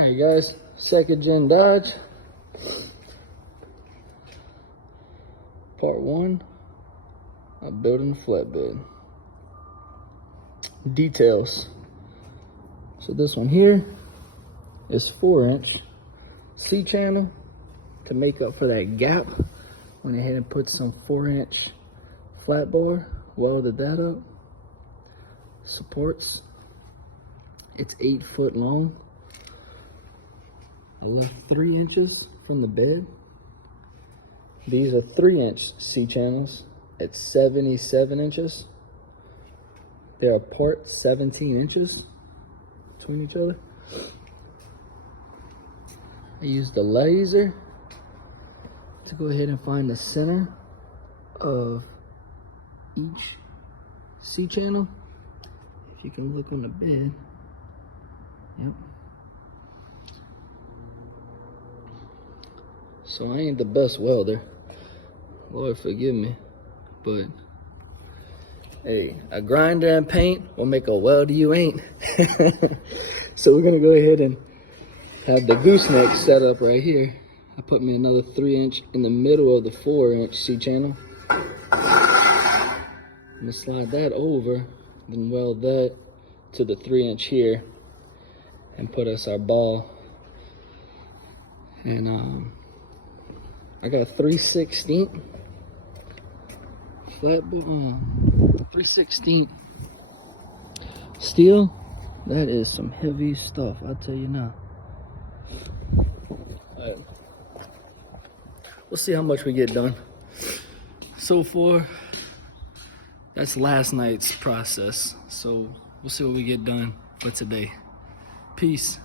Alright guys, second gen Dodge. Part 1 of building a flatbed. Details. So this one here is 4-inch C-channel to make up for that gap. Went ahead and put some 4-inch flat bar, welded that up. Supports. It's 8 foot long. I left 3 inches from the bed. These are 3-inch C-channels at 77 inches. They're apart 17 inches between each other. I used the laser to go ahead and find the center of each C-channel. If you can look on the bed, yep. So I ain't the best welder, Lord forgive me, but hey, a grinder and paint will make a welder you ain't. So we're gonna go ahead and have the gooseneck set up right here. I put me another 3-inch in the middle of the 4-inch C-channel. I'm gonna slide that over, then weld that to the 3-inch here and put us our ball. And I got 3/16 flat ball, 3/16 steel. That is some heavy stuff, I'll tell you now. Alright, we'll see how much we get done. So far, that's last night's process. So we'll see what we get done for today. Peace.